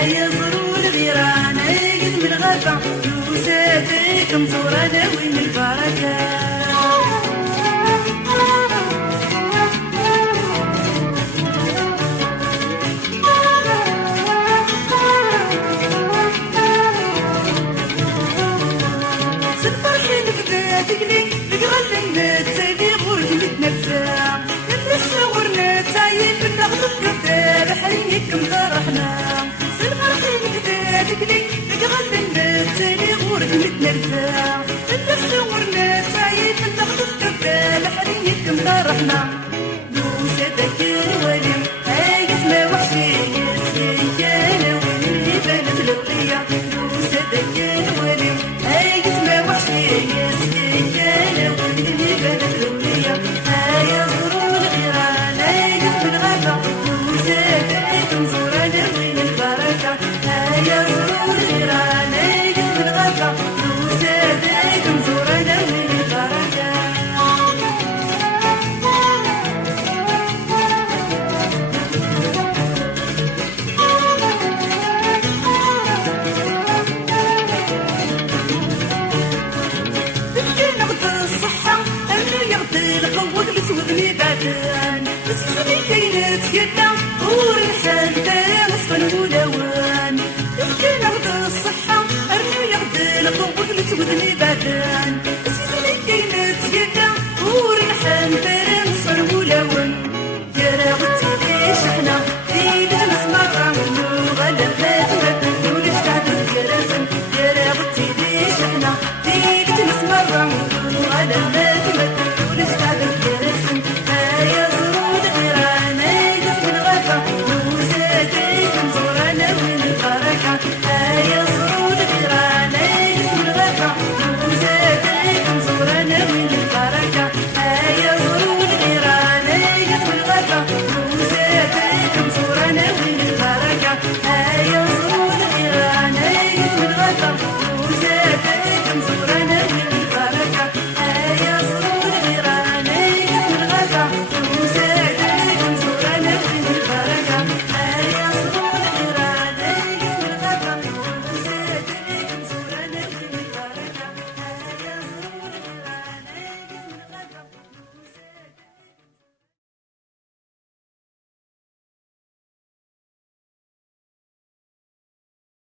هيا زروا الغيران عايز من الغابة دوساتك مزورة داوي من البركة تقلي تقغل تسالي غورك متنفع نفرح ورنا تعيف النغض كذا بحريك مضرحنا سنفرحين كذا تقلي تقغل تسالي غورك متنفع نفرح ورنا تعيف النغض كذا بحريك مضرحنا دوساتك الولي هاي اسمه وحشي يسكينا واللي بانت الوقية دوساتك الولي هاي اسمه وحشي القوة بسودني بعدان بس سوني كاين تكدا وريحان تا نصفا ولوان يمكن ناخد الصحة أرنو ياخد القوة بسودني بعدان